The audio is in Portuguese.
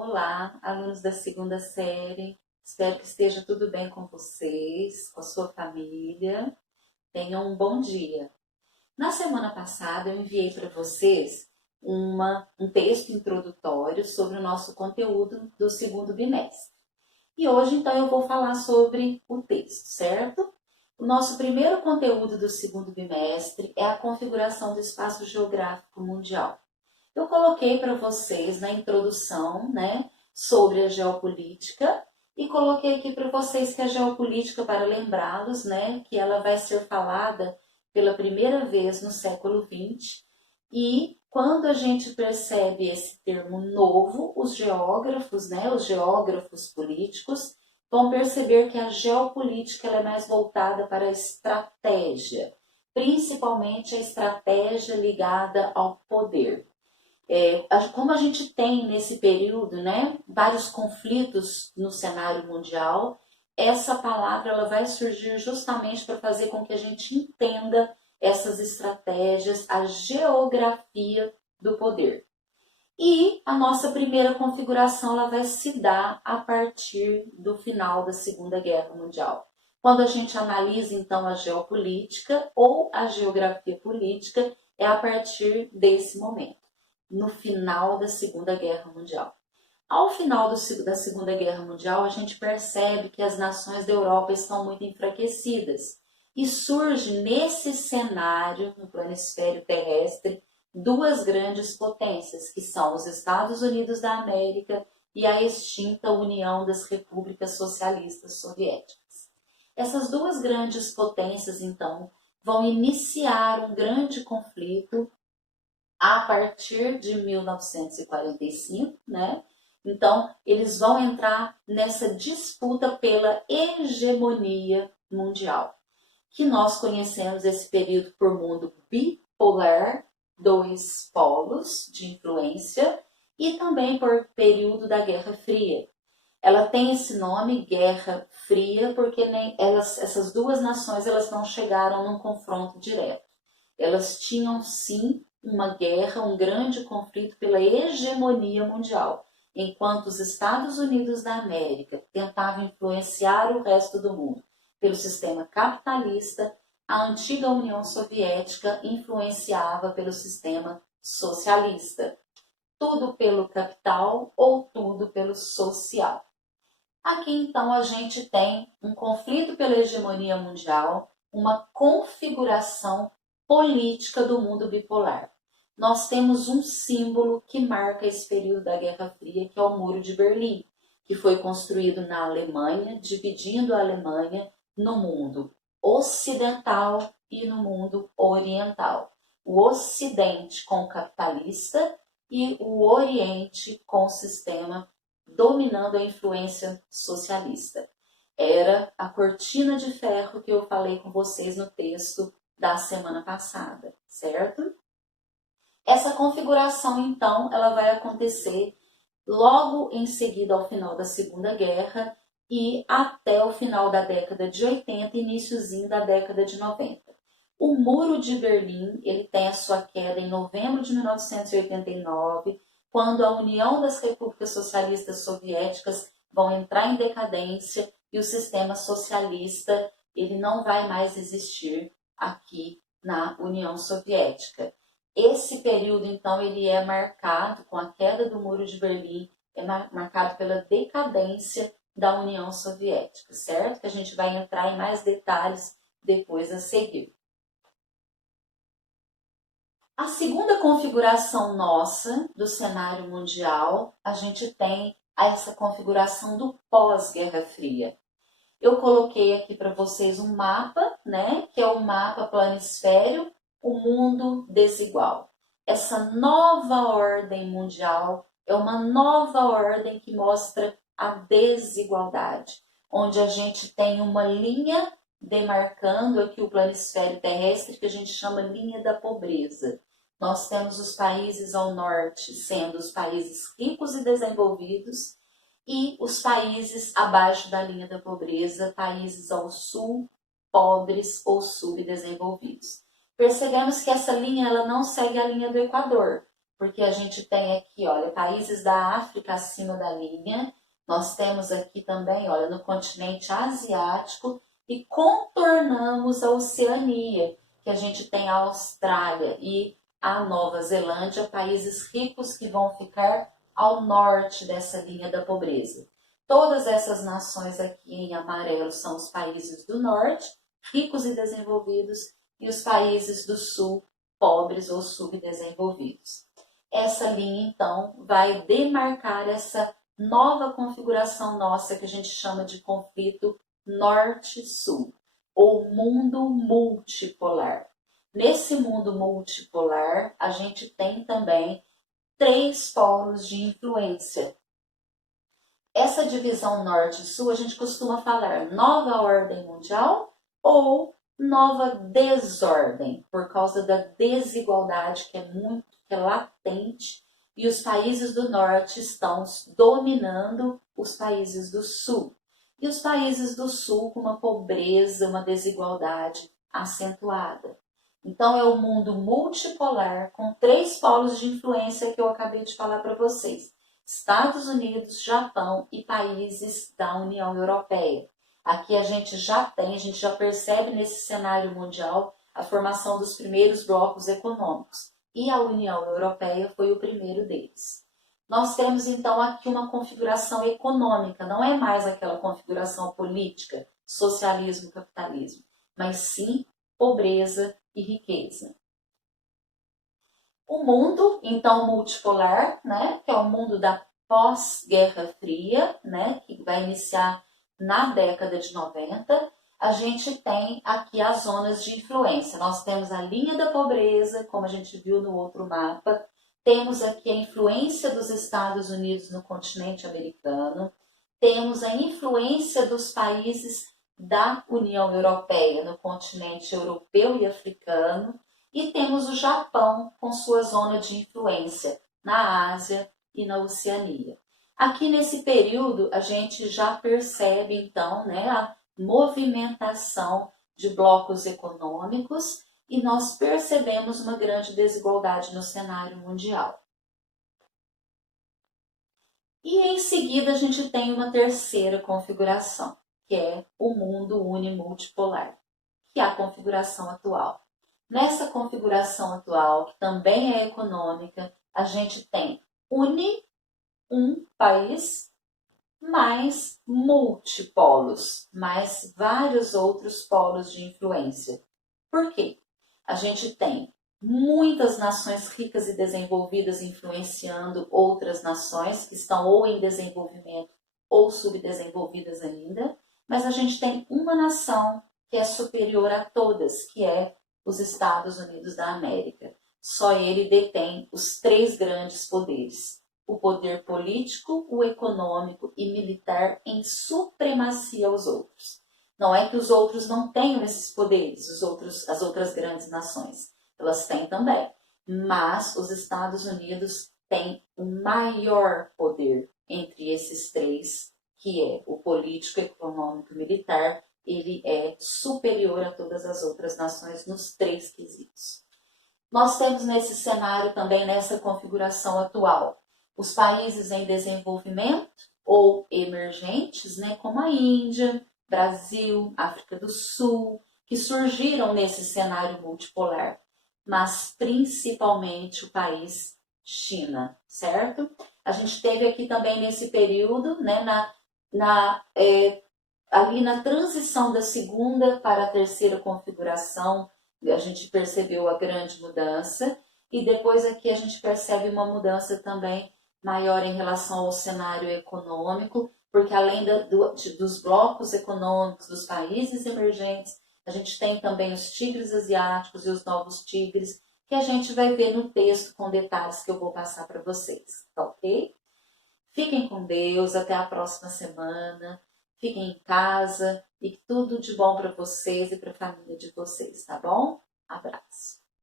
Olá, alunos da segunda série. Espero que esteja tudo bem com vocês, com a sua família. Tenham um bom dia. Na semana passada, eu enviei para vocês um texto introdutório sobre o nosso conteúdo do segundo bimestre. E hoje, então, eu vou falar sobre o texto, certo? O nosso primeiro conteúdo do segundo bimestre é a configuração do espaço geográfico mundial. Eu coloquei para vocês na introdução, sobre a geopolítica e coloquei aqui para vocês que a geopolítica, para lembrá-los, que ela vai ser falada pela primeira vez no século XX e quando a gente percebe esse termo novo, os geógrafos políticos vão perceber que a geopolítica ela é mais voltada para a estratégia, principalmente a estratégia ligada ao poder. Como a gente tem nesse período, vários conflitos no cenário mundial, essa palavra ela vai surgir justamente para fazer com que a gente entenda essas estratégias, a geografia do poder. E a nossa primeira configuração ela vai se dar a partir do final da Segunda Guerra Mundial. Quando a gente analisa então a geopolítica ou a geografia política, é a partir desse momento, no final da Segunda Guerra Mundial. Ao final da Segunda Guerra Mundial, a gente percebe que as nações da Europa estão muito enfraquecidas e surge nesse cenário, no planisfério terrestre, duas grandes potências, que são os Estados Unidos da América e a extinta União das Repúblicas Socialistas Soviéticas. Essas duas grandes potências, então, vão iniciar um grande conflito a partir de 1945, Então, eles vão entrar nessa disputa pela hegemonia mundial, que nós conhecemos esse período por mundo bipolar, dois polos de influência, e também por período da Guerra Fria. Ela tem esse nome, Guerra Fria, porque essas duas nações elas não chegaram num confronto direto. Elas tinham sim uma guerra, um grande conflito pela hegemonia mundial, enquanto os Estados Unidos da América tentavam influenciar o resto do mundo pelo sistema capitalista, a antiga União Soviética influenciava pelo sistema socialista, tudo pelo capital ou tudo pelo social. Aqui então a gente tem um conflito pela hegemonia mundial, uma configuração política do mundo bipolar. Nós temos um símbolo que marca esse período da Guerra Fria, que é o Muro de Berlim, que foi construído na Alemanha, dividindo a Alemanha no mundo ocidental e no mundo oriental. O Ocidente com o capitalista e o Oriente com o sistema dominando a influência socialista. Era a cortina de ferro que eu falei com vocês no texto da semana passada, certo? Essa configuração, então, ela vai acontecer logo em seguida ao final da Segunda Guerra e até o final da década de 80 e iniciozinho da década de 90. O Muro de Berlim, ele tem a sua queda em novembro de 1989, quando a União das Repúblicas Socialistas Soviéticas vão entrar em decadência e o sistema socialista ele não vai mais existir aqui na União Soviética. Esse período, então, ele é marcado com a queda do Muro de Berlim, é marcado pela decadência da União Soviética, certo? Que a gente vai entrar em mais detalhes depois a seguir. A segunda configuração nossa do cenário mundial, a gente tem essa configuração do pós-Guerra Fria. Eu coloquei aqui para vocês um mapa, que é o mapa planisfério, o mundo desigual. Essa nova ordem mundial é uma nova ordem que mostra a desigualdade, onde a gente tem uma linha demarcando aqui o planisfério terrestre que a gente chama linha da pobreza. Nós temos os países ao norte sendo os países ricos e desenvolvidos e os países abaixo da linha da pobreza, países ao sul, pobres ou subdesenvolvidos. Percebemos que essa linha ela não segue a linha do Equador, porque a gente tem aqui, olha, países da África acima da linha, nós temos aqui também, olha, no continente asiático e contornamos a Oceania, que a gente tem a Austrália e a Nova Zelândia, países ricos que vão ficar ao norte dessa linha da pobreza. Todas essas nações aqui em amarelo são os países do norte, ricos e desenvolvidos, e os países do sul, pobres ou subdesenvolvidos. Essa linha, então, vai demarcar essa nova configuração nossa que a gente chama de conflito norte-sul, ou mundo multipolar. Nesse mundo multipolar, a gente tem também 3 polos de influência. Essa divisão norte-sul, a gente costuma falar nova ordem mundial ou nova desordem, por causa da desigualdade que é latente, e os países do norte estão dominando os países do sul. E os países do sul com uma pobreza, uma desigualdade acentuada. Então é um mundo multipolar com 3 polos de influência que eu acabei de falar para vocês. Estados Unidos, Japão e países da União Europeia. Aqui a gente já percebe nesse cenário mundial a formação dos primeiros blocos econômicos. E a União Europeia foi o primeiro deles. Nós temos então aqui uma configuração econômica, não é mais aquela configuração política, socialismo, capitalismo, mas sim pobreza e riqueza. O mundo, então, multipolar, né, que é o mundo da pós-Guerra Fria, né, que vai iniciar na década de 90, a gente tem aqui as zonas de influência. Nós temos a linha da pobreza, como a gente viu no outro mapa, temos aqui a influência dos Estados Unidos no continente americano, temos a influência dos países da União Europeia no continente europeu e africano, e temos o Japão com sua zona de influência na Ásia e na Oceania. Aqui nesse período a gente já percebe então, né, a movimentação de blocos econômicos e nós percebemos uma grande desigualdade no cenário mundial. E em seguida a gente tem uma terceira configuração, que é o mundo unimultipolar, que é a configuração atual. Nessa configuração atual, que também é econômica, a gente tem um país, mais multipolos, mais vários outros polos de influência. Por quê? A gente tem muitas nações ricas e desenvolvidas influenciando outras nações que estão ou em desenvolvimento ou subdesenvolvidas ainda, mas a gente tem uma nação que é superior a todas, que é os Estados Unidos da América. Só ele detém os 3 grandes poderes: o poder político, o econômico e militar em supremacia aos outros. Não é que os outros não tenham esses poderes, as outras grandes nações. Elas têm também. Mas os Estados Unidos têm o maior poder entre esses 3, que é o político, econômico e militar. Ele é superior a todas as outras nações nos 3 quesitos. Nós temos nesse cenário também, nessa configuração atual, os países em desenvolvimento ou emergentes, né, como a Índia, Brasil, África do Sul, que surgiram nesse cenário multipolar, mas principalmente o país China, certo? A gente teve aqui também nesse período, né, ali na transição da segunda para a terceira configuração, a gente percebeu a grande mudança, e depois aqui a gente percebe uma mudança também maior em relação ao cenário econômico, porque além dos blocos econômicos dos países emergentes, a gente tem também os tigres asiáticos e os novos tigres, que a gente vai ver no texto com detalhes que eu vou passar para vocês, tá ok? Fiquem com Deus, até a próxima semana, fiquem em casa e tudo de bom para vocês e para a família de vocês, tá bom? Abraço!